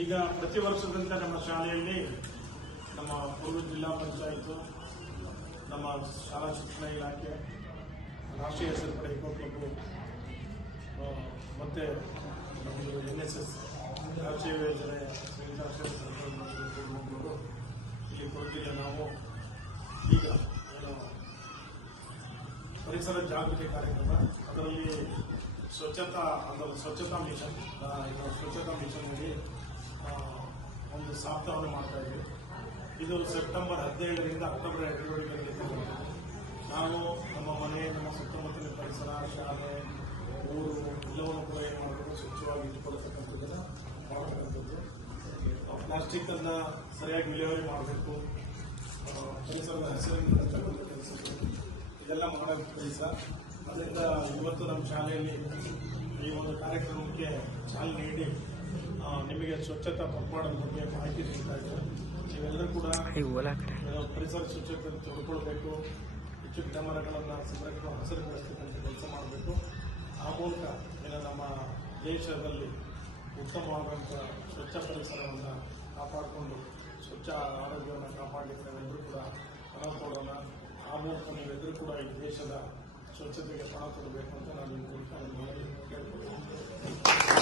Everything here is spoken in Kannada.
ಈಗ ಪ್ರತಿ ವರ್ಷದಂತೆ ನಮ್ಮ ಶಾಲೆಯಲ್ಲಿ ನಮ್ಮ ಪೂರ್ವ ಜಿಲ್ಲಾ ಪಂಚಾಯತ್ ನಮ್ಮ ಶಾಲಾ ಶಿಕ್ಷಣ ಇಲಾಖೆ ರಾಷ್ಟ್ರೀಯ ಹೆಸರು ಪಡೆ ಇಕೋ ಕ್ಲಬ್ ಮತ್ತು ನಮ್ಮದು NSS ರಾಷ್ಟ್ರೀಯ ಯೋಜನೆ ಮಂಗಳೂರು ಇಲ್ಲಿ ಕೊಡುತ್ತಿಲ್ಲ. ನಾವು ಈಗ ಪರಿಸರ ಜಾಗೃತಿ ಕಾರ್ಯಕ್ರಮ, ಅದರಲ್ಲಿ ಸ್ವಚ್ಛತಾ ಮಿಷನ್ ನಲ್ಲಿ ಒಂದು ಸಪ್ತಾಹವನ್ನು ಮಾಡ್ತಾ ಇದ್ದೀವಿ. ಇದು ಸೆಪ್ಟೆಂಬರ್ 17ರಿಂದ ಅಕ್ಟೋಬರ್ 2ರವರೆಗೆ ನಡೀತದೆ. ನಾವು ನಮ್ಮ ಮನೆ, ನಮ್ಮ ಸುತ್ತಮುತ್ತಲಿನ ಪರಿಸರ, ಶಾಲೆ, ಊರು ಎಲ್ಲವನ್ನು ಕೂಡ ಏನು ಮಾಡಬೇಕು, ಸ್ವಚ್ಛವಾಗಿ ಇಟ್ಟುಕೊಳ್ಳತಕ್ಕಂಥದ್ದನ್ನು ಮಾಡತಕ್ಕಂಥದ್ದು. ಪ್ಲಾಸ್ಟಿಕ್ ಅನ್ನ ಸರಿಯಾಗಿ ವಿಲೇವಾರಿ ಮಾಡಬೇಕು, ಪರಿಸರದ ಹೆಸರಿನ ಕೆಲಸಗಳು ಇದೆಲ್ಲ ಮಾಡೋದು ಕೆಲಸ. ಅದರಿಂದ ಇವತ್ತು ನಮ್ಮ ಶಾಲೆಯಲ್ಲಿ ಈ ಒಂದು ಕಾರ್ಯಕ್ರಮಕ್ಕೆ ಚಾಲನೆ ನೀಡಿ ನಿಮಗೆ ಸ್ವಚ್ಛತಾ ಪಕ್ವಾಡದ ಬಗ್ಗೆ ಮಾಹಿತಿ ನೀಡ್ತಾ ಇದ್ದಾರೆ. ನೀವೆಲ್ಲರೂ ಕೂಡ ಪರಿಸರ ಸ್ವಚ್ಛತೆ ತೊಡ್ಕೊಳ್ಬೇಕು, ಹೆಚ್ಚು ಗಿಡ ಮರಗಳನ್ನು ಹಸಿರುಗೊಳಿಸ್ತಕ್ಕಂಥ ಕೆಲಸ ಮಾಡಬೇಕು. ಆ ಮೂಲಕ ನಮ್ಮ ದೇಶದಲ್ಲಿ ಉತ್ತಮವಾದಂಥ ಸ್ವಚ್ಛ ಪರಿಸರವನ್ನು ಕಾಪಾಡಿಕೊಂಡು ಸ್ವಚ್ಛ ಆರೋಗ್ಯವನ್ನು ಕಾಪಾಡಲಿಕ್ಕೆ ನಾವೆಲ್ಲರೂ ಕೂಡ ಪಣ ತೊಡೋಣ. ಆ ಮೂಲಕ ನೀವೆಲ್ಲರೂ ಕೂಡ ಈ ದೇಶದ ಸ್ವಚ್ಛತೆಗೆ ಪಣ ತೊಡಬೇಕು ಅಂತ ನಾನು ಈ ಮೂಲಕ ಕೇಳ್ಕೊಳ್ತೀನಿ.